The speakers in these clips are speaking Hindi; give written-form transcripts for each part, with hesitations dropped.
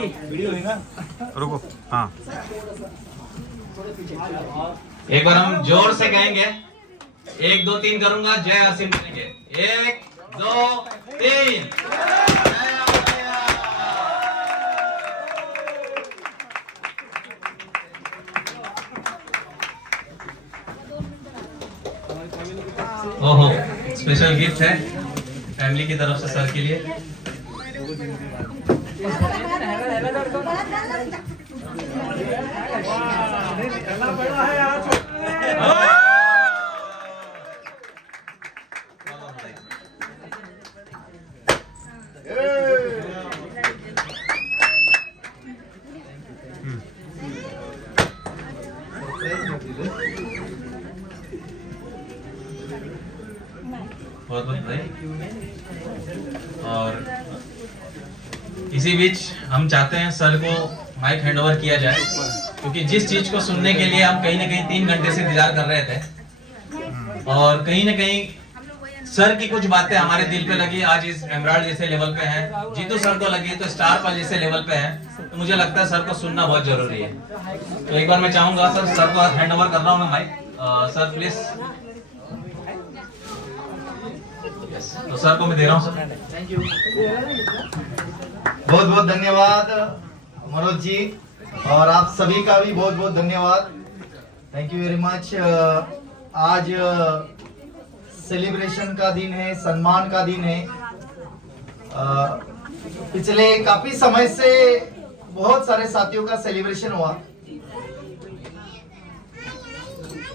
वीडियो है ना, रुको। हाँ, एक बार हम जोर से कहेंगे, 1 2 3 करूंगा, जय असीम करेंगे। 1 2 3। ओहो, स्पेशल गिफ्ट है फैमिली की तरफ से सर के लिए। बहुत बहुत बधाई। और इसी बीच हम चाहते हैं सर को माइक हैंडओवर किया जाए, क्योंकि जिस चीज को सुनने के लिए हम कहीं ना कहीं 3 घंटे से इंतजार कर रहे थे, और कहीं ना कहीं सर की कुछ बातें हमारे दिल पे लगी। आज इस एमराल्ड जैसे लेवल पे हैं, जीतू सर को लगी तो स्टार पल जैसे लेवल पे हैं, तो मुझे लगता है सर को सुनना बहुत जरूरी है। तो एक बार मैं चाहूंगा सर को हैंडओवर कर रहा हूँ मैं माइक। Sir please. तो सर को मैं दे रहा हूँ सर। Thank you. बहुत बहुत धन्यवाद मनोज जी, और आप सभी का भी बहुत बहुत धन्यवाद। Thank you very much. आज सेलिब्रेशन का दिन है, सम्मान का दिन है। पिछले काफी समय से बहुत सारे साथियों का सेलिब्रेशन हुआ।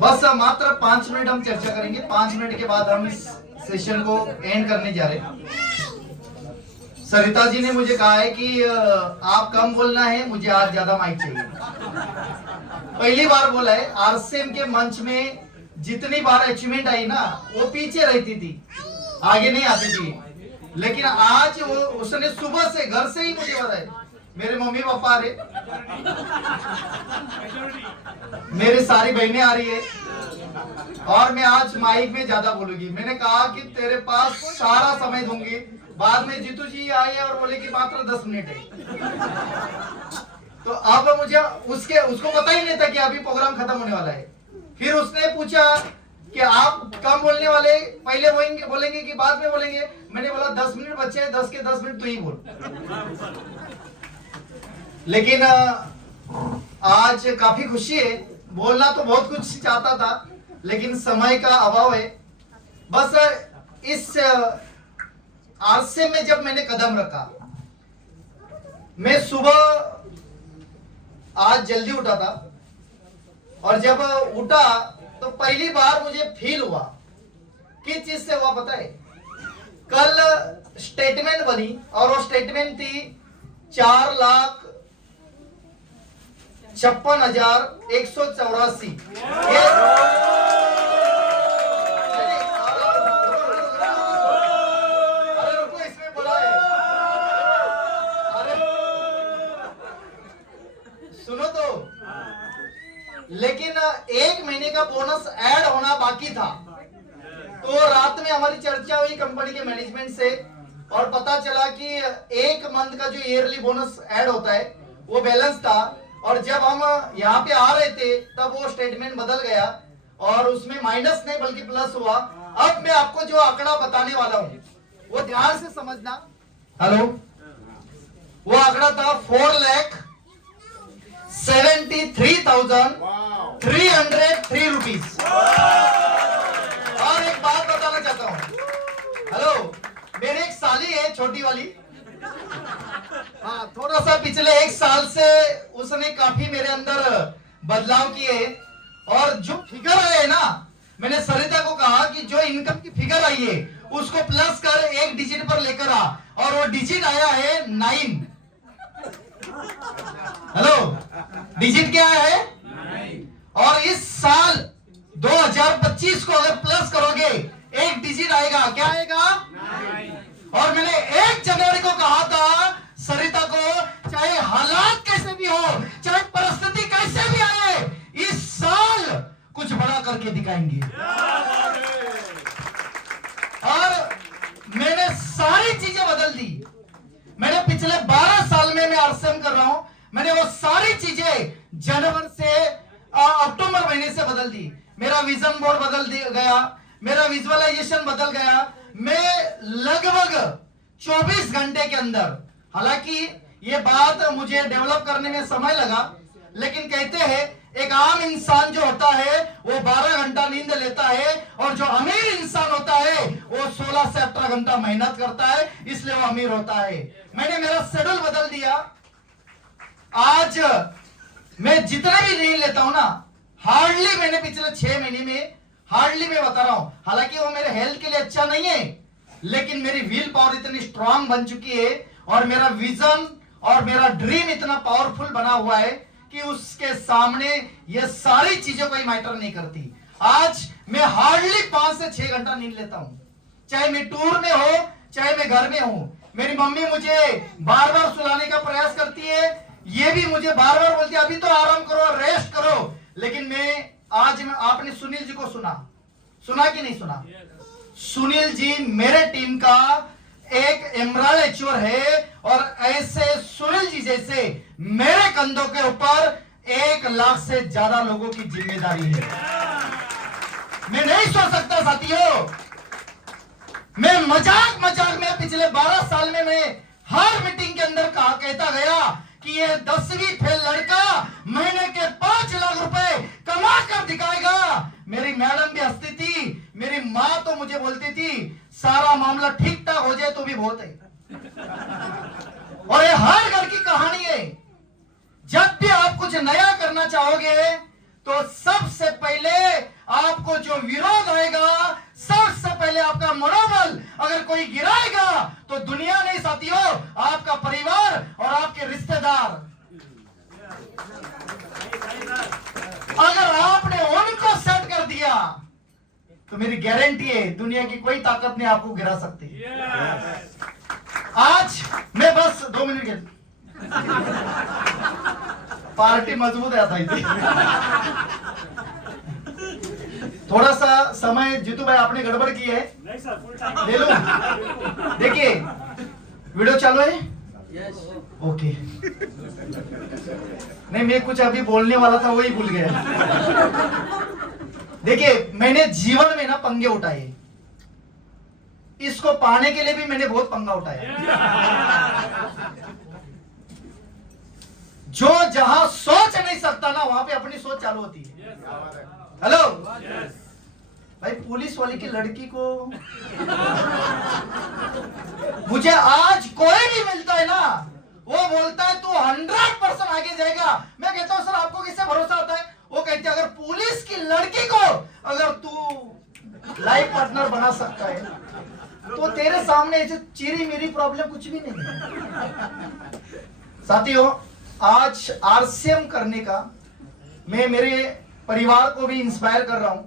बस मात्र 5 मिनट हम चर्चा करेंगे। 5 मिनट के बाद हम इस सेशन को एंड करने जा रहे हैं। सरिता जी ने मुझे कहा है कि आप कम बोलना है, मुझे आज ज्यादा माइक चाहिए। पहली बार बोला है, आरसीएम के मंच में जितनी बार अचीवमेंट आई ना, वो पीछे रहती थी, आगे नहीं आती थी। लेकिन आज वो उसने सुबह से घर से ही मुझे बताया, मेरे मम्मी पापा आ रहे, मेरी सारी बहनें आ रही है, और मैं आज माइक में ज्यादा बोलूंगी। मैंने कहा कि तेरे पास सारा समय दूंगी। बाद में जीतू जी आए और बोले कि मात्र 10 मिनट है। तो अब मुझे उसको पता ही नहीं था कि अभी प्रोग्राम खत्म होने वाला है। फिर उसने पूछा कि आप कम बोलने वाले, पहले बोलेंगे कि बाद में बोलेंगे। मैंने बोला 10 मिनट बच्चे हैं, 10 के 10 मिनट तू ही बोल। लेकिन आज काफी खुशी है। बोलना तो बहुत कुछ चाहता था, लेकिन समय का अभाव है। बस इस आरसे में जब मैंने कदम रखा, मैं सुबह आज जल्दी उठा था, और जब उठा तो पहली बार मुझे फील हुआ। किस चीज से हुआ पता है? कल स्टेटमेंट बनी, और वो स्टेटमेंट थी 4,56,184। अरे रुको, इसमें बोला है, अरे सुनो तो। लेकिन 1 महीने का बोनस ऐड होना बाकी था। तो रात में हमारी चर्चा हुई कंपनी के मैनेजमेंट से, और पता चला कि 1 मंथ का जो ईयरली बोनस ऐड होता है वो बैलेंस था। और जब हम यहाँ पे आ रहे थे तब वो स्टेटमेंट बदल गया, और उसमें माइनस नहीं बल्कि प्लस हुआ। अब मैं आपको जो आंकड़ा बताने वाला हूँ वो ध्यान से समझना। हेलो, वो आंकड़ा था 4,73,303 रुपीज। और एक बात बताना चाहता हूँ। हेलो, मेरे एक साली है, छोटी वाली। हाँ, थोड़ा सा पिछले 1 साल से उसने काफी मेरे अंदर बदलाव किए। और जो फिगर आए ना, मैंने सरिता को कहा कि जो इनकम की फिगर आई है उसको प्लस कर 1 डिजिट पर लेकर आ, और वो डिजिट आया है 9। हेलो, डिजिट क्या है? 9। और इस साल 2025 को अगर प्लस करोगे 1 डिजिट आएगा। क्या आएगा? 9। और मैंने 1 जनवरी को कहा था सरिता को, चाहे हालात कैसे भी हो, चाहे परिस्थिति कैसे भी आए, इस साल कुछ बड़ा करके दिखाएंगे। और मैंने सारी चीजें बदल दी। मैंने पिछले 12 साल में मैं आरसीएम कर रहा मैंने वो सारी चीजें जनवरी से अक्टूबर महीने से बदल दी। मेरा विजन बोर्ड बदल गया, मेरा विजुअलाइजेशन बदल गया। मैं लगभग 24 घंटे के अंदर, हालांकि ये बात मुझे डेवलप करने में समय लगा, लेकिन कहते हैं एक आम इंसान जो होता है वो 12 घंटा नींद लेता है, और जो अमीर इंसान होता है वो 16 से 18 घंटा मेहनत करता है, इसलिए वो अमीर होता है। मैंने मेरा शेड्यूल बदल दिया। आज मैं जितना भी नींद लेता हूं ना, हार्डली मैंने पिछले 6 महीने में, हार्डली मैं बता रहा हूं, हालांकि वो मेरे हेल्थ के लिए अच्छा नहीं है, लेकिन मेरी व्हील पावर इतनी स्ट्रांग बन चुकी है और मेरा विजन और मेरा ड्रीम इतना पावरफुल बना हुआ है कि उसके सामने ये सारी चीजों कोई मैटर नहीं करती। आज मैं हार्डली 5 से 6 घंटा नींद लेता हूं, चाहे मैं टूर में हो चाहे मैं घर में हूं। मेरी मम्मी मुझे बार बार सुलाने का प्रयास करती है, ये भी मुझे बार बार बोलती है अभी तो आराम करो, रेस्ट करो, लेकिन मैं आज आपने सुनील जी को सुना कि नहीं सुना? सुनील जी मेरे टीम का एक एमराल्ड एचूर है, और ऐसे सुनील जी जैसे मेरे कंधों के ऊपर 1 लाख से ज्यादा लोगों की जिम्मेदारी है। मैं नहीं सोच सकता साथियों, मैं मजाक में पिछले 12 साल में मैं हर मीटिंग के अंदर कहता गया कि ये 10वीं फेल लड़का महीने के 5 लाख रुपए कमा कर दिखाएगा। मेरी मैडम भी हंसती थी, मेरी माँ तो मुझे बोलती थी सारा मामला ठीक ठाक हो जाए तो भी बहुत है। और ये हर घर की कहानी है। जब भी आप कुछ नया करना चाहोगे तो सबसे पहले आपको जो विरोध आएगा, सबसे पहले आपका मनोबल अगर कोई गिराएगा तो दुनिया नहीं साथियों, आपका परिवार और आपके रिश्तेदार। अगर आपने उनको सेट कर दिया तो मेरी गारंटी है दुनिया की कोई ताकत नहीं आपको गिरा सकती। आज मैं बस 2 मिनट के पार्टी मजबूत है था थोड़ा सा समय जीतू भाई आपने गड़बड़ की है, ले लो। देखिए वीडियो चालू है, ओके। नहीं मैं कुछ अभी बोलने वाला था वही भूल गया। देखिए मैंने जीवन में ना पंगे उठाए, इसको पाने के लिए भी मैंने बहुत पंगा उठाया। जो जहां सोच नहीं सकता ना वहां पे अपनी सोच चालू होती है। हेलो भाई, पुलिस वाली की लड़की को मुझे आज कोई भी मिलता है ना, वो बोलता है तू 100% आगे जाएगा। मैं कहता हूं सर आपको किससे भरोसा होता है? वो कहते हैं अगर पुलिस की लड़की को अगर तू लाइफ पार्टनर बना सकता है तो तेरे सामने ऐसे चीरी मेरी प्रॉब्लम कुछ भी नहीं है। साथियों आज आरसीएम करने का मैं मेरे परिवार को भी इंस्पायर कर रहा हूं।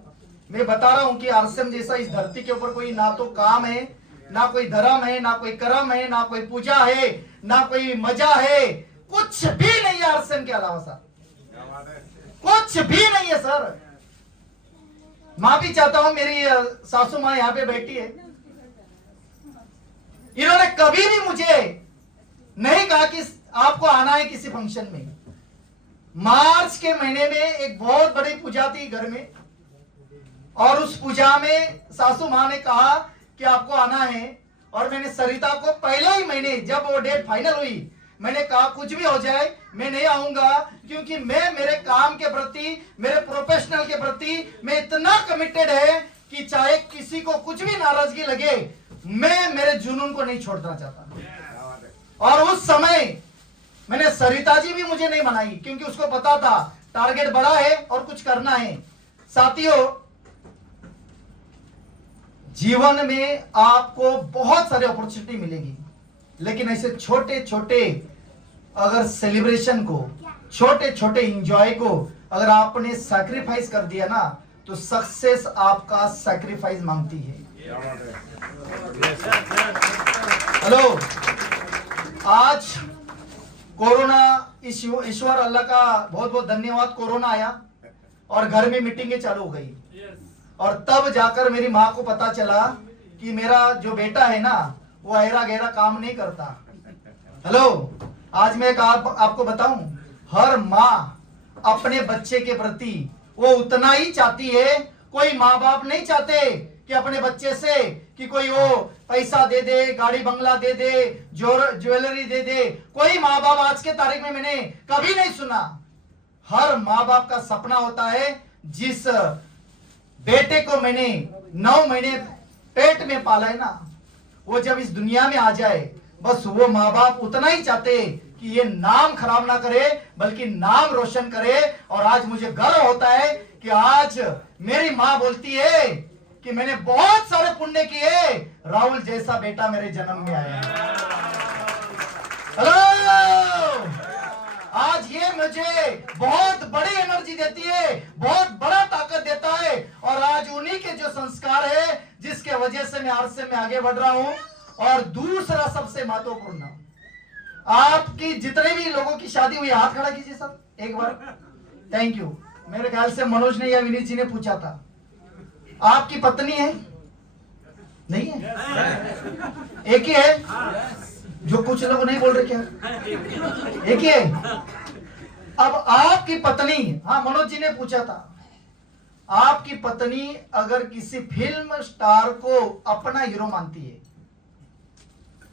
मैं बता रहा हूं कि आरसीएम जैसा इस धरती के ऊपर कोई ना तो काम है, ना कोई धर्म है, ना कोई कर्म है, ना कोई पूजा है, ना कोई मजा है, कुछ भी नहीं है आरसीएम के अलावा सर, कुछ भी नहीं है सर। मां भी चाहता हूं, मेरी सासू मां यहां पे बैठी है, इन्होंने कभी भी मुझे नहीं कहा कि आपको आना है किसी फंक्शन में। मार्च के महीने में एक बहुत बड़ी पूजा थी घर में, और उस पूजा में सासू मां ने कहा कि आपको आना है, और मैंने सरिता को पहले ही महीने जब वो डेट फाइनल हुई मैंने कहा कुछ भी हो जाए मैं नहीं आऊंगा, क्योंकि मैं मेरे काम के प्रति, मेरे प्रोफेशनल के प्रति मैं इतना कमिटेड है कि चाहे किसी को कुछ भी नाराजगी लगे मैं मेरे जुनून को नहीं छोड़ना चाहता। और उस समय मैंने सरिता जी भी मुझे नहीं मनाई, क्योंकि उसको पता था टारगेट बड़ा है और कुछ करना है। साथियों जीवन में आपको बहुत सारे अपॉर्चुनिटी मिलेगी, लेकिन ऐसे छोटे छोटे अगर सेलिब्रेशन को, छोटे छोटे एंजॉय को अगर आपने सैक्रिफाइस कर दिया ना तो सक्सेस आपका सैक्रिफाइस मांगती है। हेलो आज कोरोना, ईश्वर अल्लाह का बहुत बहुत धन्यवाद, कोरोना आया और घर में मीटिंगें चालू हो गई, और तब जाकर मेरी माँ को पता चला कि मेरा जो बेटा है ना वो ऐरा गहरा काम नहीं करता। हेलो आज मैं आपको बताऊं, हर माँ अपने बच्चे के प्रति वो उतना ही चाहती है। कोई माँ बाप नहीं चाहते कि अपने बच्चे से कि कोई वो पैसा दे दे, गाड़ी बंगला दे दे, ज्वेलरी दे दे। कोई माँ बाप आज के तारीख में मैंने कभी नहीं सुना। हर माँ बाप का सपना होता है, जिस बेटे को मैंने 9 महीने पेट में पाला है ना, वो जब इस दुनिया में आ जाए, बस वो माँ बाप उतना ही चाहते कि ये नाम खराब ना करे बल्कि नाम रोशन करे। और आज मुझे गर्व होता है कि आज मेरी माँ बोलती है कि मैंने बहुत सारे पुण्य किए, राहुल जैसा बेटा मेरे जन्म में आया। हेलो, आज ये मुझे बहुत बड़ी एनर्जी देती है, बहुत बड़ा ताकत देता है। और आज उन्हीं के जो संस्कार है जिसके वजह से मैं आज से मैं आगे बढ़ रहा हूं। और दूसरा सबसे महत्वपूर्ण, आपकी जितने भी लोगों की शादी हुई, हाथ खड़ा कीजिए सब एक बार। Thank you. मेरे ख्याल से मनोज ने या विनीत जी ने पूछा था, आपकी पत्नी है? नहीं है? एक ही है? जो कुछ लोग नहीं बोल रहे क्या? एक ही है? अब आपकी पत्नी, हाँ मनोज जी ने पूछा था, आपकी पत्नी अगर किसी फिल्म स्टार को अपना हीरो मानती है,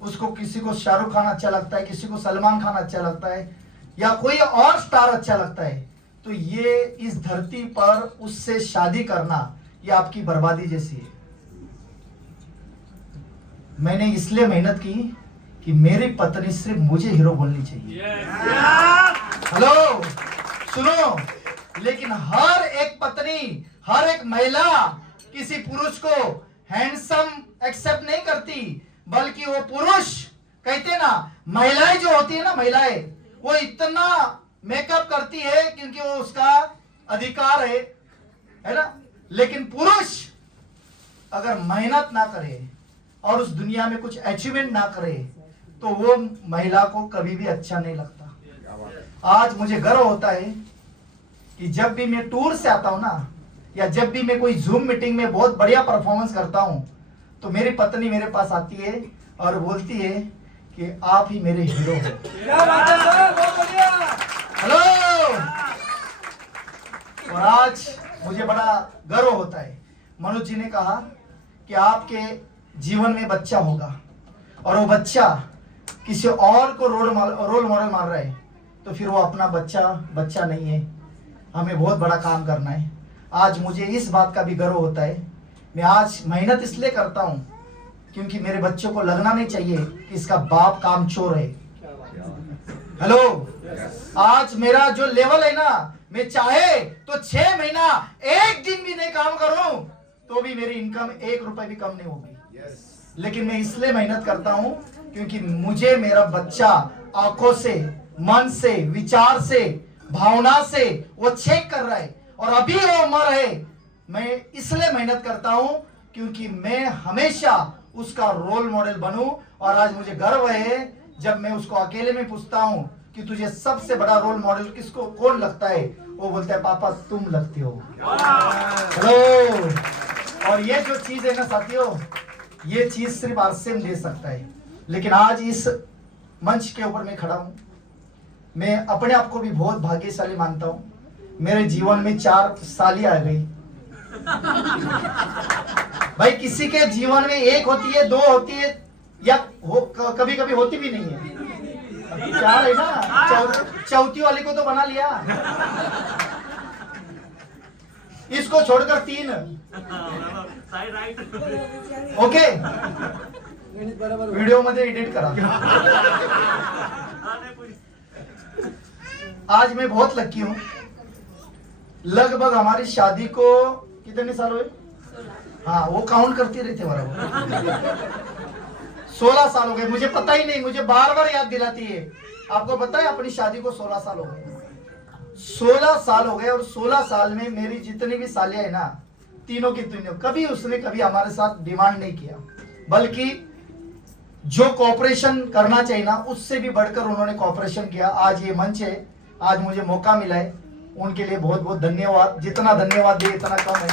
उसको किसी को शाहरुख खान अच्छा लगता है, किसी को सलमान खान अच्छा लगता है, या कोई और स्टार अच्छा लगता है, तो ये इस धरती पर उससे शादी करना ये आपकी बर्बादी जैसी है। मैंने इसलिए मेहनत की कि मेरी पत्नी सिर्फ मुझे हीरो बोलनी चाहिए। हेलो सुनो, लेकिन हर एक पत्नी, हर एक महिला किसी पुरुष को हैंडसम एक्सेप्ट नहीं करती, बल्कि वो पुरुष, कहते ना महिलाएं जो होती है ना, महिलाएं वो इतना मेकअप करती है क्योंकि वो उसका अधिकार है ना। लेकिन पुरुष अगर मेहनत ना करे और उस दुनिया में कुछ अचीवमेंट ना करे तो वो महिला को कभी भी अच्छा नहीं लगता। आज मुझे गर्व होता है कि जब भी मैं टूर से आता हूं ना, या जब भी मैं कोई जूम मीटिंग में बहुत बढ़िया परफॉर्मेंस करता हूं, तो मेरी पत्नी मेरे पास आती है और बोलती है कि आप ही मेरे हीरो हो। हेलो, और आज मुझे बड़ा गर्व होता है। मनोज जी ने कहा कि आपके जीवन में बच्चा होगा और वो बच्चा किसी और को रोल मॉडल मान रहा है, तो फिर वो अपना बच्चा नहीं है। हमें बहुत बड़ा काम करना है। आज मुझे इस बात का भी गर्व होता है। मैं आज मेहनत इसलिए करता हूं क्योंकि मेरे बच्चों को लगना नहीं चाहिए कि इसका बाप कामचोर है। हेलो, आज मेरा जो लेवल है ना, मैं चाहे तो 6 महीना 1 दिन भी नहीं काम करूं तो भी मेरी इनकम 1 रुपए भी कम नहीं होगी। लेकिन मैं इसलिए मेहनत करता हूं क्योंकि मुझे मेरा बच्चा आंखों से, मन से, विचार से, भावना से वो चेक कर रहा है और अभी वो उम्र है। मैं इसलिए मेहनत करता हूं क्योंकि मैं हमेशा उसका रोल मॉडल बनूं। और आज मुझे गर्व है जब मैं उसको अकेले में पूछता हूं कि तुझे सबसे बड़ा रोल मॉडल किसको कौन लगता है, वो बोलता है पापा तुम लगते हो। हेलो, और ये जो चीज है ना साथियों, ये चीज सिर्फ आरसीएम दे सकता है। लेकिन आज इस मंच के ऊपर मैं खड़ा हूं, मैं अपने आप को भी बहुत भाग्यशाली मानता हूं। मेरे जीवन में 4 सालियां आ गई। भाई किसी के जीवन में 1 होती है, 2 होती है, या कभी कभी होती भी नहीं है। अभी 4 है ना, चौथी वाली को तो बना लिया, इसको छोड़कर 3। ओके, वीडियो मध्ये एडिट करा। आज मैं बहुत लकी हूं। लगभग हमारी शादी को कितने साल हुए? हाँ, वो काउंट करती रही थे बराबर। 16 साल हो गए। मुझे पता ही नहीं, मुझे बार बार याद दिलाती है। आपको पता है अपनी शादी को 16 साल हो गए। 16 साल हो गए और 16 साल में मेरी जितनी भी सालियां है ना, तीनों की तीनों, कभी उसने कभी हमारे साथ डिमांड नहीं किया, बल्कि जो कोऑपरेशन करना चाहिए ना उससे भी बढ़कर उन्होंने कोऑपरेशन किया। आज ये मंच है, आज मुझे मौका मिला है, उनके लिए बहुत बहुत धन्यवाद। जितना धन्यवाद दे इतना कम है।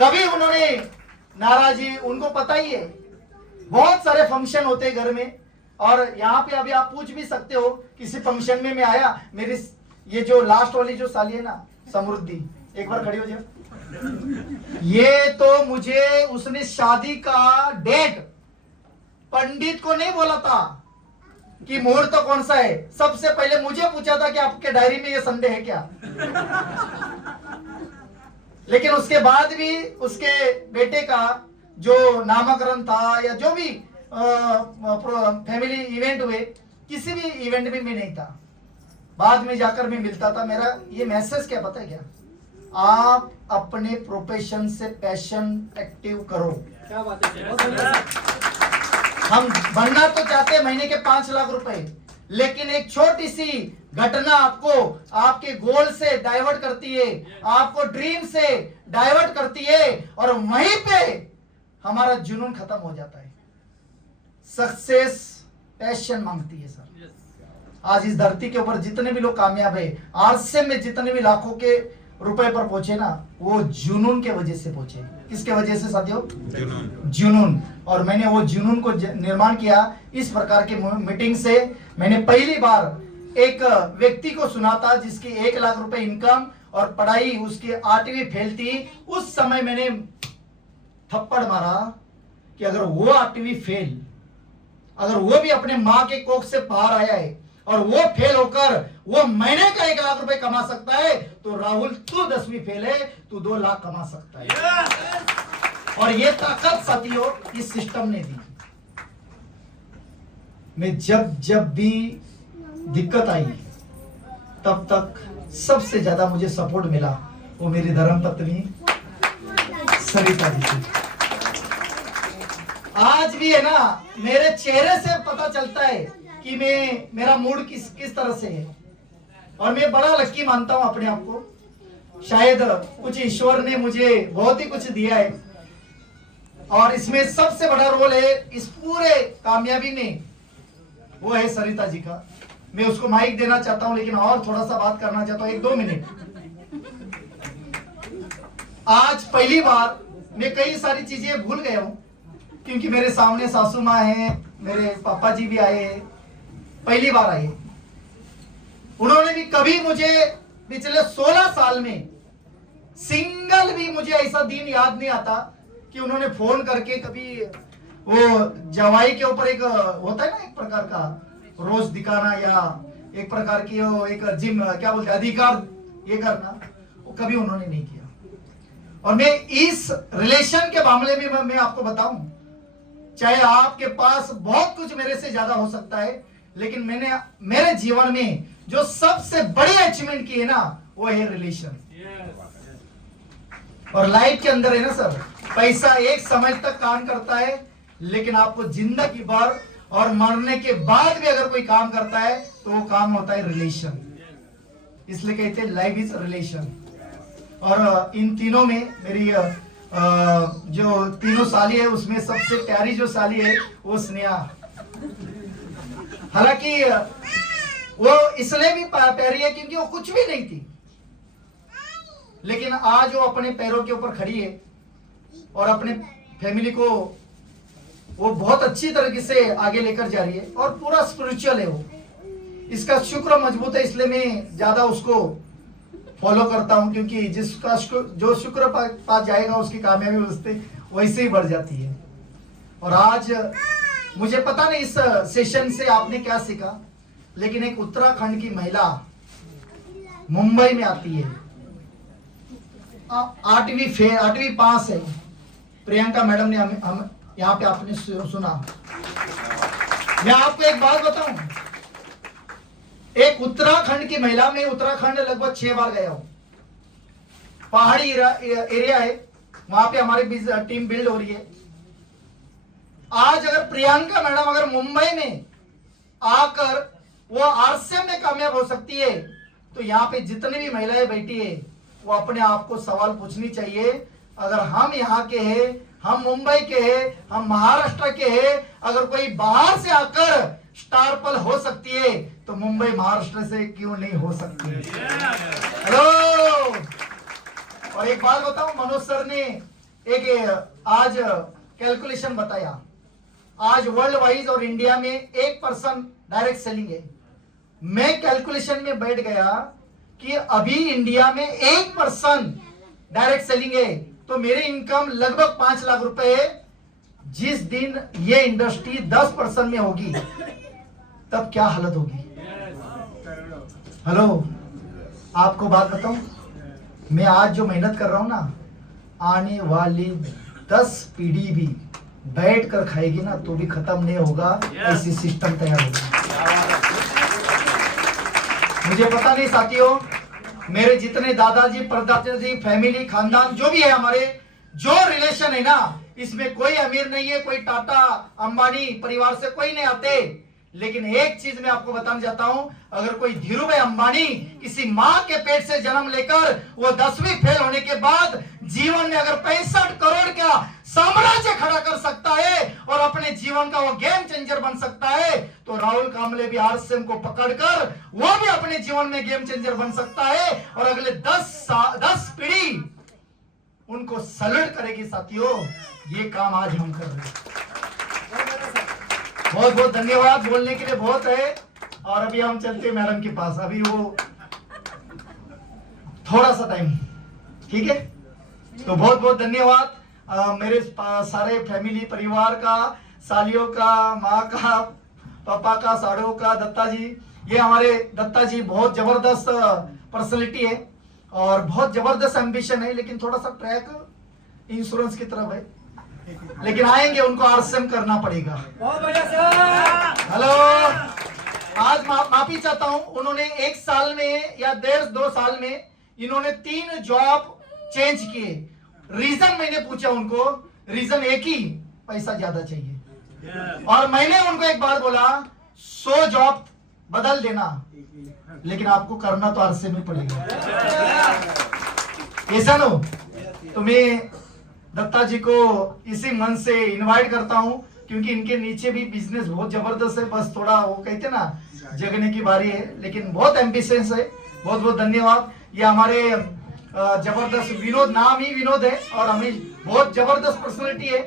कभी उन्होंने नाराजी, उनको पता ही है बहुत सारे फंक्शन होते घर में, और यहाँ पे अभी आप पूछ भी सकते हो, किसी फंक्शन में मैं आया, मेरी ये जो लास्ट वाली जो साली है ना समृद्धि, एक बार खड़ी हो जाओ। ये तो मुझे उसने शादी का डेट पंडित को नहीं बोला था कि मुहूर्त तो कौन सा है, सबसे पहले मुझे पूछा था कि आपके डायरी में ये संडे है क्या। लेकिन उसके बाद भी उसके बेटे का जो नामकरण था या जो भी फैमिली इवेंट हुए, किसी भी इवेंट में मैं नहीं था, बाद में जाकर मैं मिलता था। मेरा ये मैसेज क्या पता है क्या, आप अपने प्रोफेशन से पैशन एक्टिव करो। क्या बात है। हम बनना तो चाहते हैं महीने के 5 लाख रुपए, लेकिन एक छोटी सी घटना आपको आपके गोल से डाइवर्ट करती है, आपको ड्रीम से डाइवर्ट करती है, और वहीं पे हमारा जुनून खत्म हो जाता है। सक्सेस पैशन मांगती है सर। आज इस धरती के ऊपर जितने भी लोग कामयाब है, आरसीएम में जितने भी लाखों के रुपए पर पहुंचे ना, वो जुनून के वजह से पहुंचे। किसके वजह से साथियों? जुनून। और मैंने वो जुनून को निर्माण किया इस प्रकार की मीटिंग से। मैंने पहली बार एक व्यक्ति को सुना था जिसकी 1 लाख रुपए इनकम और पढ़ाई उसकी 8वीं फेल थी। उस समय मैंने थप्पड़ मारा कि अगर वो 8वीं फेल, अगर वो भी अपने माँ के कोख से बाहर आया है और वो फेल होकर वो महीने का 1 लाख रुपए कमा सकता है, तो राहुल तू 10वीं फेल है, तू 2 लाख कमा सकता है। और ये ताकत साथियों इस सिस्टम ने दी। मैं जब भी दिक्कत आई, तब तक सबसे ज्यादा मुझे सपोर्ट मिला वो मेरी धर्मपत्नी सरिता जी थी। आज भी है ना, मेरे चेहरे से पता चलता है कि मेरा मूड किस तरह से है। और मैं बड़ा लक्की मानता हूं अपने आप को। शायद कुछ ईश्वर ने मुझे बहुत ही कुछ दिया है, और इसमें सबसे बड़ा रोल है इस पूरे कामयाबी में, वो है सरिता जी का। मैं उसको माइक देना चाहता हूं, लेकिन और थोड़ा सा बात करना चाहता हूं, 1-2 मिनट। आज पहली बार मैं कई सारी चीजें भूल गया हूं, क्योंकि मेरे सामने सासू माँ है, मेरे पापा जी भी आए, पहली बार आए। उन्होंने भी कभी मुझे पिछले 16 साल में सिंगल भी मुझे ऐसा दिन याद नहीं आता कि उन्होंने फोन करके कभी वो जवाई के ऊपर एक होता है ना, एक प्रकार का रोज दिखाना, या एक प्रकार की वो एक जिम क्या बोलते अधिकार ये करना, वो कभी उन्होंने नहीं किया। और मैं इस रिलेशन के मामले में मैं आपको बताऊं, चाहे आपके पास बहुत कुछ मेरे से ज्यादा हो सकता है, लेकिन मैंने मेरे जीवन में जो सबसे बड़ी अचीवमेंट की है ना, वो है रिलेशन। और लाइफ के अंदर है ना सर, पैसा एक समय तक काम करता है, लेकिन आपको जिंदगी भर और मरने के बाद भी अगर कोई काम करता है तो वो काम होता है रिलेशन। इसलिए कहते हैं लाइफ इज रिलेशन। और इन तीनों में मेरी जो तीनों साली है, उसमें सबसे प्यारी जो साली है वो स्नेहा। हालांकि वो इसलिए भी प्यारी है क्योंकि वो कुछ भी नहीं थी, लेकिन आज वो अपने पैरों के ऊपर खड़ी है और अपने फैमिली को वो बहुत अच्छी तरीके से आगे लेकर जा रही है, और पूरा स्पिरिचुअल है वो। इसका शुक्र मजबूत है, इसलिए मैं ज्यादा उसको फॉलो करता हूं, क्योंकि जिसका जो शुक्र पास जाएगा उसकी कामयाबी उससे वैसे ही बढ़ जाती है। और आज मुझे पता नहीं इस सेशन से आपने क्या सीखा, लेकिन एक उत्तराखंड की महिला मुंबई में आती है, 8वीं पास है, प्रियंका मैडम ने हम यहाँ पे आपने सुना। मैं आपको एक बात बताऊं, एक उत्तराखंड की महिला, में उत्तराखंड लगभग 6 बार गया हूं। पहाड़ी एरिया है, वहां पे हमारी टीम बिल्ड हो रही है। आज अगर प्रियंका मैडम अगर मुंबई में आकर वो आरसीएम में कामयाब हो सकती है, तो यहाँ पे जितनी भी महिलाएं बैठी है वो अपने आप को सवाल पूछनी चाहिए, अगर हम यहाँ के हैं, हम मुंबई के हैं, हम महाराष्ट्र के हैं, अगर कोई बाहर से आकर स्टार पल हो सकती है, तो मुंबई महाराष्ट्र से क्यों नहीं हो सकती? हेलो। और एक बात बताऊं, मनोज सर ने एक आज कैलकुलेशन बताया, आज वर्ल्ड वाइज और इंडिया में 1% डायरेक्ट सेलिंग है। मैं कैलकुलेशन में बैठ गया कि अभी इंडिया में 1% डायरेक्ट सेलिंग है, तो मेरी इनकम लगभग 5 लाख रुपए है। जिस दिन ये इंडस्ट्री 10% में होगी तब क्या हालत होगी। हेलो, आपको बात बताऊं, मैं आज जो मेहनत कर रहा हूं ना, आने वाली 10 पीढ़ी भी बैठ कर खाएगी ना तो भी खत्म नहीं होगा, ऐसी सिस्टम तैयार होगा। मुझे पता नहीं साथियों, मेरे जितने दादाजी परदादाजी फैमिली खानदान जो भी है, हमारे जो रिलेशन है ना, इसमें कोई अमीर नहीं है, कोई टाटा अंबानी परिवार से कोई नहीं आते। लेकिन एक चीज मैं आपको बताना चाहता हूं, अगर कोई धीरू भाई अंबानी किसी मां के पेट से जन्म लेकर वो 10वीं फेल होने के बाद जीवन में अगर 65 करोड़ का साम्राज्य खड़ा कर सकता है और अपने जीवन का वो गेम चेंजर बन सकता है, तो राहुल कांबले भी आरसीएम को पकड़कर वो भी अपने जीवन में गेम चेंजर बन सकता है और अगले 10 पीढ़ी उनको सल्यूट करेगी। साथियों, ये काम आज हम कर रहे हैं। बहुत बहुत धन्यवाद, बोलने के लिए बहुत है। और अभी हम चलते हैं मैडम के पास, अभी वो थोड़ा सा टाइम, ठीक है। तो बहुत बहुत धन्यवाद मेरे सारे फैमिली परिवार का, सालियों का, माँ का, पापा का, साड़ियों का, दत्ता जी। ये हमारे दत्ता जी बहुत जबरदस्त पर्सनैलिटी है और बहुत जबरदस्त एम्बिशन है, लेकिन थोड़ा सा ट्रैक इंश्योरेंस की तरफ है, लेकिन आएंगे, उनको आरसीएम करना पड़ेगा। हेलो, आज माफी चाहता हूं, उन्होंने 1 साल में या 1.5-2 साल में इन्होंने 3 जॉब चेंज किए। रीजन मैंने पूछा उनको, रीजन एक ही, पैसा ज्यादा चाहिए। और मैंने उनको एक बार बोला 100 जॉब बदल देना, लेकिन आपको करना तो आरसीएम में पड़ेगा। ऐसा नो, तो मैं दत्ता जी को इसी मन से इनवाइट करता हूं, क्योंकि इनके नीचे भी बिजनेस बहुत जबरदस्त है, बस थोड़ा वो कहते ना जगने की बारी है, लेकिन बहुत एम्बिशियस है। बहुत बहुत धन्यवाद। ये हमारे जबरदस्त विनोद, नाम ही विनोद है और हमें बहुत जबरदस्त पर्सनैलिटी है,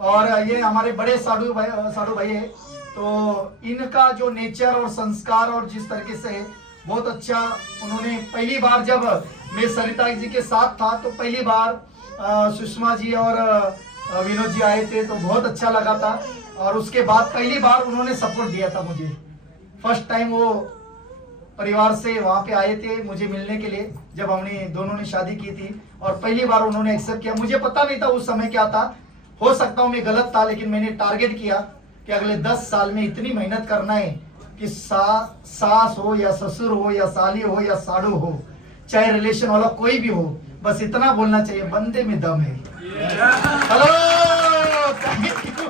और ये हमारे बड़े साधु भाई है। तो इनका जो नेचर और संस्कार और जिस तरीके से है, बहुत अच्छा। उन्होंने पहली बार जब मैं सरिता जी के साथ था, तो पहली बार सुषमा जी और विनोद जी आए थे, तो बहुत अच्छा लगा था। और उसके बाद पहली बार उन्होंने सपोर्ट दिया था मुझे। फर्स्ट टाइम वो परिवार से वहां पे आए थे मुझे मिलने के लिए, जब हमने दोनों ने शादी की थी, और पहली बार उन्होंने एक्सेप्ट किया। मुझे पता नहीं था उस समय क्या था, हो सकता हूँ मैं गलत था, लेकिन मैंने टारगेट किया कि अगले 10 साल में इतनी मेहनत करना है कि सास हो या ससुर हो या साली हो या साड़ू हो, चाहे रिलेशन वाला कोई भी हो, बस इतना बोलना चाहिए, बंदे में दम है। Hello, thank you.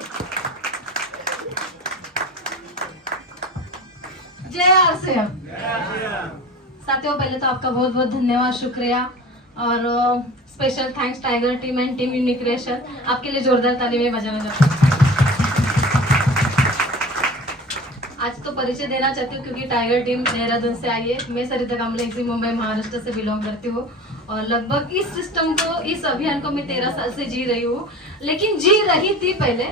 जय आरसीएम। साथियों, पहले तो आपका बहुत बहुत धन्यवाद, शुक्रिया, और special thanks Tiger team and team Unicreation. आपके लिए जोरदार ताली में बजाना चाहती हूँ। आज तो परिचय देना चाहती हूँ, क्योंकि टाइगर टीम देहरादून से आई है। मैं सरिता कांबले एक्सी मुंबई महाराष्ट्र से बिलोंग करती हूँ, और लगभग इस सिस्टम को, इस अभियान को मैं 13 साल से जी रही हूँ। लेकिन जी रही थी पहले,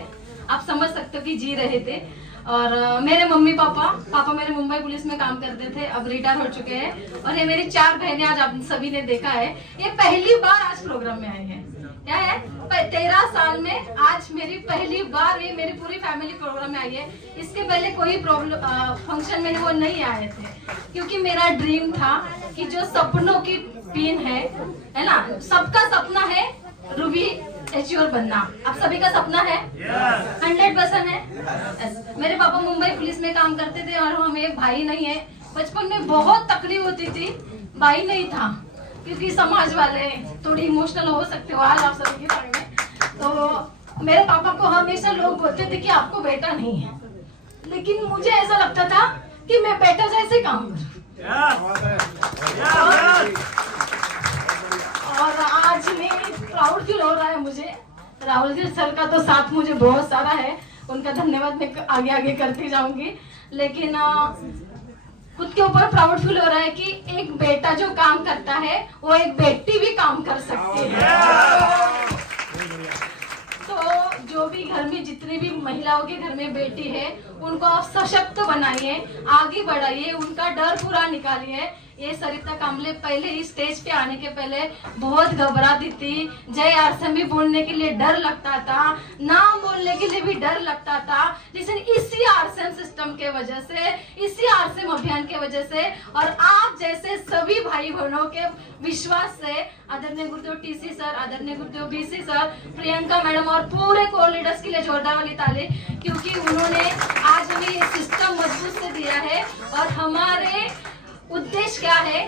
आप समझ सकते हो कि जी रहे थे। और मेरे मम्मी पापा मेरे मुंबई पुलिस में काम करते थे, अब रिटायर हो चुके हैं। और ये मेरी 4 बहनें, आज आप सभी ने देखा है, ये पहली बार आज प्रोग्राम में आई है। क्या है, 13 साल में आज मेरी पहली बार ये मेरी पूरी फैमिली प्रोग्राम में आई है। इसके पहले कोई प्रॉब्लम फंक्शन में वो नहीं आए थे, क्योंकि मेरा ड्रीम था कि जो सपनों की पिन है ना, सबका सपना है रूबी एच्योर बनना। आप सभी का सपना है? 100% है। मेरे पापा मुंबई पुलिस में काम करते थे, और हमें एक भाई नहीं है। बचपन में बहुत तकलीफ होती थी, भाई नहीं था, क्योंकि समाज वाले थोड़ी इमोशनल हो सकते हो आज आप सभी के सामने। तो मेरे पापा को हमेशा लोग बोलते थे कि आपको बेटा नहीं है, लेकिन मुझे ऐसा लगता था कि मैं बेटा जैसे काम करूं। और आज में प्राउड फील हो रहा है मुझे। राहुल जी सर का तो साथ मुझे बहुत सारा है, उनका धन्यवाद मैं आगे आगे करती जाऊंगी। लेकिन खुद के ऊपर प्राउड फील हो रहा है कि एक बेटा जो काम करता है वो एक बेटी भी काम कर सकती है। तो जो जो भी घर में जितनी भी महिलाओं के घर में बेटी है उनको आप सशक्त बनाइए, आगे बढ़ाइए, उनका डर पूरा निकालिए। ये सरिता कामले पहले ही स्टेज पे आने के पहले बहुत घबराती थी, जय आरसीएम भी बोलने के लिए डर लगता था, नाम बोलने के लिए भी डर लगता था। लेकिन इसी आरसीएम सिस्टम के वजह से, इसी आरसीएम अभियान के वजह से और आप जैसे सभी भाई बहनों के विश्वास से, आदरणीय गुरुदेव टीसी सर, आदरणीय गुरुदेव बीसी सर, प्रियंका मैडम और पूरे कोर लीडर्स के लिए जोरदार वाली ताली, क्योंकि उन्होंने आज हमें ये सिस्टम मजबूत से दिया है। और हमारे उद्देश्य क्या है?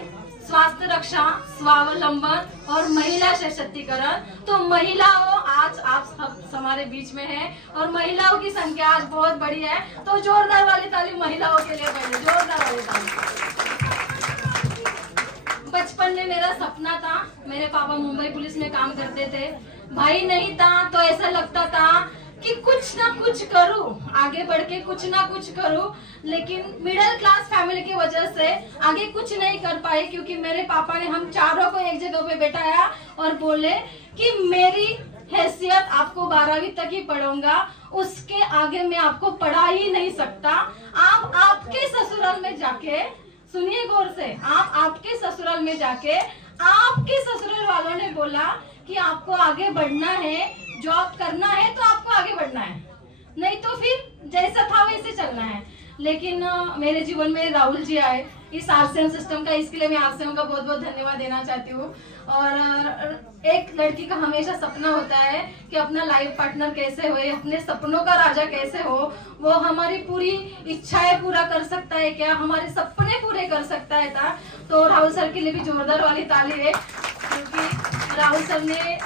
स्वास्थ्य रक्षा, स्वावलंबन और महिला सशक्तिकरण। तो महिलाओं आज आप सब हमारे बीच में हैं और महिलाओं की संख्या आज बहुत बड़ी है, तो जोरदार वाली ताली महिलाओं के लिए, पहले जोरदार वाली ताली। बचपन में मेरा सपना था, मेरे पापा मुंबई पुलिस में काम करते थे, भाई नहीं था तो ऐसा लगता था कि कुछ ना कुछ करूं, आगे बढ़ के कुछ ना कुछ करूं, लेकिन मिडिल क्लास फैमिली की वजह से आगे कुछ नहीं कर पाए, क्योंकि मेरे पापा ने हम चारों को एक जगह पे बैठाया और बोले कि मेरी हैसियत आपको 12वीं तक ही पढ़ाऊंगा, उसके आगे मैं आपको पढ़ा ही नहीं सकता। आप आपके ससुराल में जाके, सुनिए गौर से, आप आपके ससुराल में जाके, आपके ससुराल वालों ने बोला कि आपको आगे बढ़ना है, जॉब करना है तो आपको आगे बढ़ना है, नहीं तो फिर जैसा था वैसे चलना है। लेकिन मेरे जीवन में राहुल जी आए इस आरसीएम सिस्टम का, इसके लिए मैं आरसीएम का बहुत बहुत धन्यवाद देना चाहती हूँ। और एक लड़की का हमेशा सपना होता है कि अपना लाइफ पार्टनर कैसे हो, अपने सपनों का राजा कैसे हो, वो हमारी पूरी इच्छाएं पूरा कर सकता है क्या, हमारे सपने पूरे कर सकता है था। तो राहुल सर के लिए भी जोरदार वाली ताली है, क्योंकि राहुल सर ने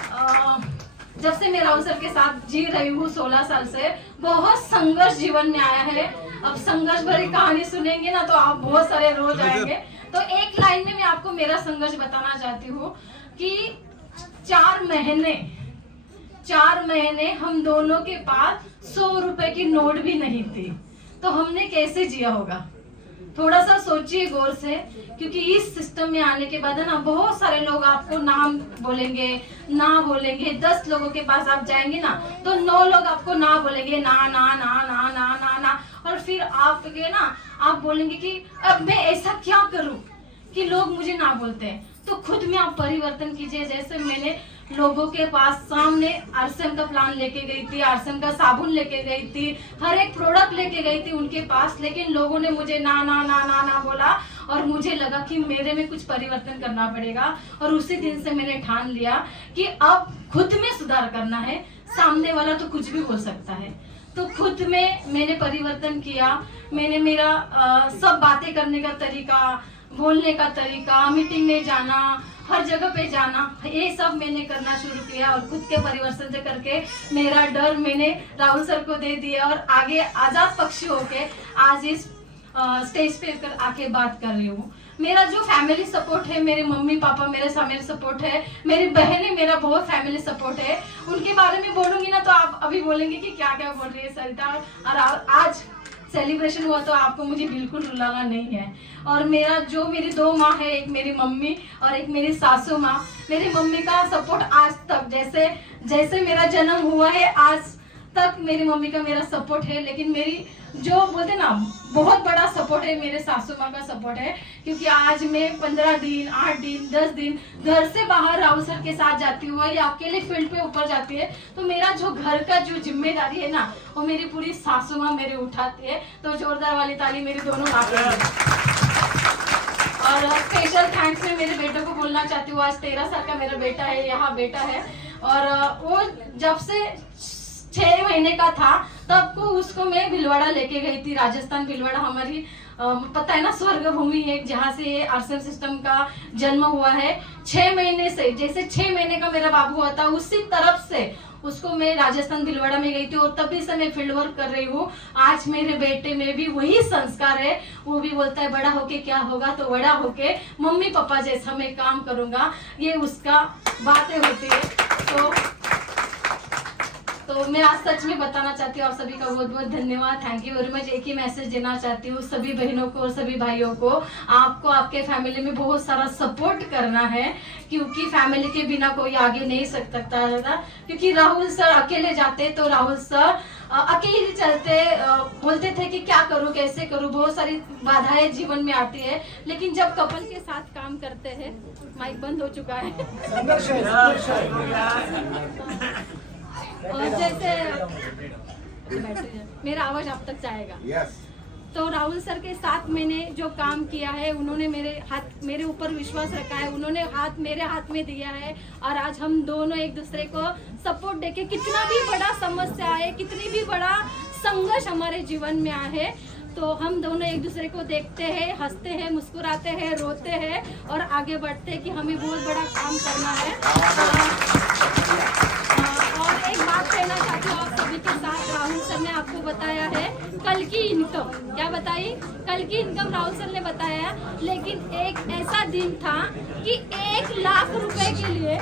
जब से मैं राहुल सर के साथ जी रही हूँ 16 साल से, बहुत संघर्ष जीवन में आया है। अब संघर्ष भरी कहानी सुनेंगे ना तो आप बहुत सारे रो जाएंगे। तो एक लाइन में मैं आपको मेरा संघर्ष बताना चाहती हूँ कि 4 महीने हम दोनों के पास 100 रुपए की नोट भी नहीं थी, तो हमने कैसे जिया होगा? थोड़ा सा सोचिए गौर से, क्योंकि इस सिस्टम में आने के बाद है ना, बहुत सारे लोग आपको नाम बोलेंगे, ना बोलेंगे। 10 लोगों के पास आप जाएंगे ना तो 9 लोग आपको ना बोलेंगे, ना ना ना ना ना ना ना, और फिर आप ना आप बोलेंगे कि अब मैं ऐसा क्या करूं कि लोग मुझे ना बोलते हैं। तो खुद में आप परिवर्तन कीजिए। जैसे मैंने लोगों के पास सामने आरसीएम का प्लान लेके गई थी, आरसीएम का साबुन लेके गई थी, हर एक प्रोडक्ट लेके गई थी उनके पास, लेकिन लोगों ने मुझे ना ना ना ना ना बोला और मुझे लगा कि मेरे में कुछ परिवर्तन करना पड़ेगा। और उसी दिन से मैंने ठान लिया कि अब खुद में सुधार करना है, सामने वाला तो कुछ भी बोल सकता है। तो खुद में मैंने परिवर्तन किया। मैंने मेरा सब बातें करने का तरीका, बोलने का तरीका, मीटिंग में जाना, हर जगह पे जाना, ये सब मैंने करना शुरू किया और खुद के परिवर्तन से करके मेरा डर मैंने राहुल सर को दे दिया और आगे आजाद पक्षी होके आज इस स्टेज पे कर आके बात कर रही हूँ। मेरा जो फैमिली सपोर्ट है, मेरे मम्मी पापा मेरे फैमिली सपोर्ट है, मेरी बहनें मेरा बहुत फैमिली सपोर्ट है। उनके बारे में बोलूंगी ना तो आप अभी बोलेंगे कि क्या क्या बोल रही है सरिता। और आज सेलिब्रेशन हुआ तो आपको मुझे बिल्कुल रुलाना नहीं है। और मेरा जो मेरी 2 माँ है, एक मेरी मम्मी और एक मेरी सासू माँ, मेरी मम्मी का सपोर्ट आज तक, जैसे मेरा जन्म हुआ है आज तक मेरी मम्मी का मेरा सपोर्ट है। लेकिन मेरी जो बोलते ना बहुत बड़ा सपोर्ट है, मेरे सासू माँ का सपोर्ट है, क्योंकि आज मैं 15 दिन 8 दिन 10 दिन घर से बाहर राहुल सर के साथ जाती हूँ या अकेले फील्ड पे ऊपर जाती है, तो मेरा जो घर का जो जिम्मेदारी है ना, वो मेरी पूरी सासू माँ मेरे उठाती है। तो जोरदार वाली ताली मेरी दोनों माँ के लिए। और स्पेशल थैंक्स मैं मेरे बेटे को बोलना चाहती हूँ। आज 13 साल का मेरा बेटा है, यहाँ बेटा है, और वो जब से 6 महीने का था तब को उसको मैं भिलवाड़ा लेके गई थी। राजस्थान भिलवाड़ा हमारी पता है ना स्वर्ग भूमि है, जहाँ से आरसीएम सिस्टम का जन्म हुआ है। 6 महीने से, जैसे 6 महीने का मेरा बाबू हुआ था उसी तरफ से उसको मैं राजस्थान भिलवाड़ा में गई थी और तभी से मैं फील्ड वर्क कर रही हूँ। आज मेरे बेटे में भी वही संस्कार है, वो भी बोलता है बड़ा होके क्या होगा, तो बड़ा होके मम्मी पापा जैसा मैं काम करूंगा, ये उसका बातें होती है। तो तो मैं आज सच में बताना चाहती हूँ आप सभी का बहुत बहुत धन्यवाद, थैंक यू वेरी मच। एक ही मैसेज देना चाहती हूँ सभी बहनों को और सभी भाइयों को, आपको आपके फैमिली में बहुत सारा सपोर्ट करना है, क्योंकि फैमिली के बिना कोई आगे नहीं सकता था। क्योंकि राहुल सर अकेले जाते तो राहुल सर अकेले चलते, बोलते थे कि क्या करूँ कैसे करूँ, बहुत सारी बाधाएं जीवन में आती है, लेकिन जब कपल के साथ काम करते हैं, माइक बंद हो चुका है और जैसे मेरा आवाज आप तक जाएगा। तो राहुल सर के साथ मैंने जो काम किया है, उन्होंने मेरे ऊपर विश्वास रखा है, उन्होंने मेरे हाथ में दिया है, और आज हम दोनों एक दूसरे को सपोर्ट देके, कितना भी बड़ा समस्या आए, कितनी भी बड़ा संघर्ष हमारे जीवन में आए, तो हम दोनों एक दूसरे को देखते हैं, हंसते हैं, मुस्कुराते हैं, रोते हैं और आगे बढ़ते हैं कि हमें बहुत बड़ा काम करना है। और एक बात कहना चाहती हूँ आप सभी के साथ, राहुल सर ने आपको बताया है कल की इनकम, क्या बताई, कल की इनकम राहुल सर ने बताया, लेकिन एक ऐसा दिन था कि 1 लाख रुपए के लिए,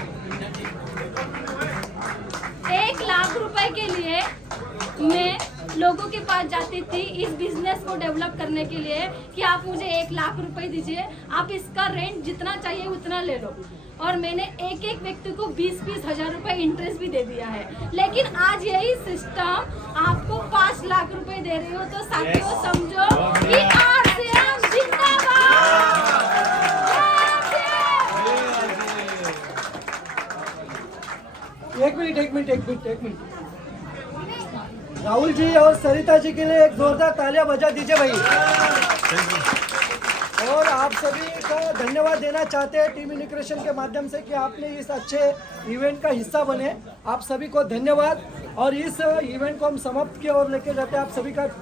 1 लाख रुपए के लिए मैं लोगों के पास जाती थी इस बिजनेस को डेवलप करने के लिए कि आप मुझे 1 लाख रुपए दीजिए, आप इसका रेंट जितना चाहिए उतना ले लो, और मैंने एक एक व्यक्ति को 20-20 हजार रुपए इंटरेस्ट भी दे दिया है। लेकिन आज यही सिस्टम आपको 5 लाख रुपए दे रही हो, तो साथियों समझो कि RCM जिंदाबाद। एक मिनट राहुल जी और सरिता जी के लिए एक जोरदार तालियां बजा दीजिए भाई। और आप सभी का धन्यवाद देना चाहते हैं टीम इनोग्रेशन के माध्यम से कि आपने इस अच्छे इवेंट का हिस्सा बने। आप सभी को धन्यवाद, और इस इवेंट को हम समाप्त किए और लेके जाते हैं आप सभी का